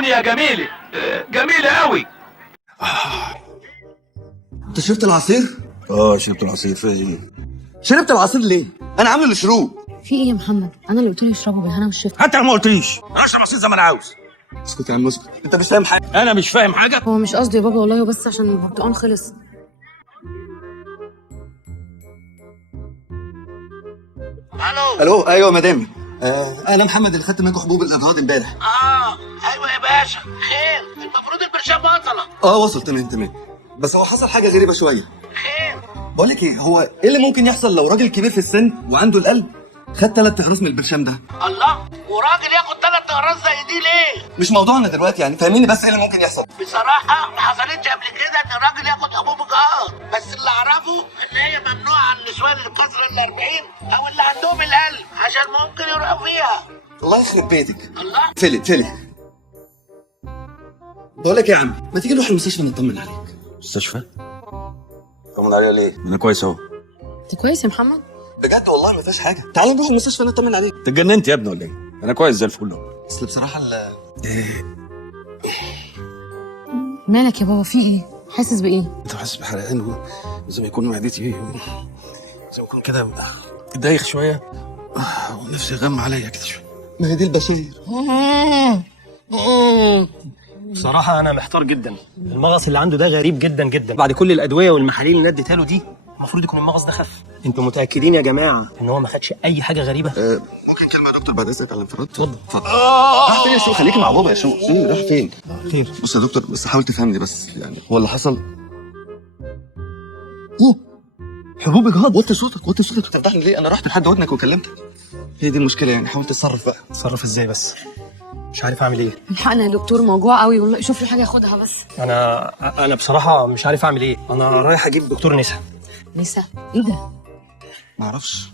الدنيا جميله، جميله قوي. انت شربت العصير؟ شربت العصير. في ايه؟ شربت العصير ليه؟ انا عامل الشروب. في ايه يا محمد؟ انا اللي قلت له يشربه بالهنا والشفا. حتى لو ما قلتليش انا اشرب عصير زي ما انا عاوز. اسكت يا عم اسكت، انت مش فاهم حاجه. انا مش فاهم حاجه. هو مش قصدي يا بابا والله، بس عشان البرتقال خلص. الو ايوه يا مدام. انا محمد اللي خدت منكم حبوب الاجهاض امبارح. ايوه يا باشا، خير؟ المفروض البرشام وصل. وصل تمام. بس هو حصل حاجه غريبه شويه. خير؟ بقول لك ايه، هو ايه اللي ممكن يحصل لو راجل كبير في السن وعنده القلب خد 3 اقراص من البرشام ده؟ الله، وراجل ياخد 3 اقراص زي دي ليه؟ مش موضوعنا دلوقتي، يعني فاهميني بس ايه اللي ممكن يحصل. بصراحة ما حصلتش قبل كده ان الراجل ياخد حبوب جهاز، بس اللي اعرفه ان هي ممنوعة عن النسوان اللي بكسر ال40 او اللي عندهم القلب، عشان ممكن يروحوا فيها. الله يخرب بيتك. الله. فلق. بقول لك يا عم، ما تيجي نروح المستشفى نطمن عليك. مستشفى؟ طمن عليا ليه؟ انا كويس اهو. انت كويس يا محمد؟ بجد والله ما فيهاش حاجه، تعالى نروح المستشفى نطمن عليك. انت اتجننت يا ابني ولا ايه؟ انا كويس زي الفل اهو. اصل بصراحه مالك يا بابا؟ في ايه؟ حاسس بايه؟ انت حاسس بحرقان وزي ما يكون معدتي زي ما يكون كده دايخ شويه ونفسي غم عليا كده شويه. ما هي دي البشير. بصراحة أنا محتار جدا. المغص اللي عنده ده غريب جدا جدا. بعد كل الأدوية والمحاليل اللي اديتها له دي المفروض يكون المغص ده خف. أنتوا متأكدين يا جماعة إن هو ما خدش أي حاجة غريبة؟ ممكن كلمه يا دكتور بعد اذنك على الانفراد؟ اتفضل. راح فين يا شو؟ خليكي مع بابا يا شو. راح فين؟ خير. بص يا دكتور، بس حاول تفهمني بس، يعني هو اللي حصل حبوب اجهاض. وطي صوتك بتفتحني ليه؟ انا رحت لحد ودنك وكلمتك. هي دي المشكله، يعني حاول تتصرف بقى. اتصرف إزاي بس؟ مش عارف أعمل إيه. الحقنا يا دكتور، موجوع قوي والله، شوف له حاجه ياخدها بس. أنا بصراحة مش عارف أعمل إيه. أنا رايح أجيب دكتور نسا. نسا؟ ايه ده؟ معرفش.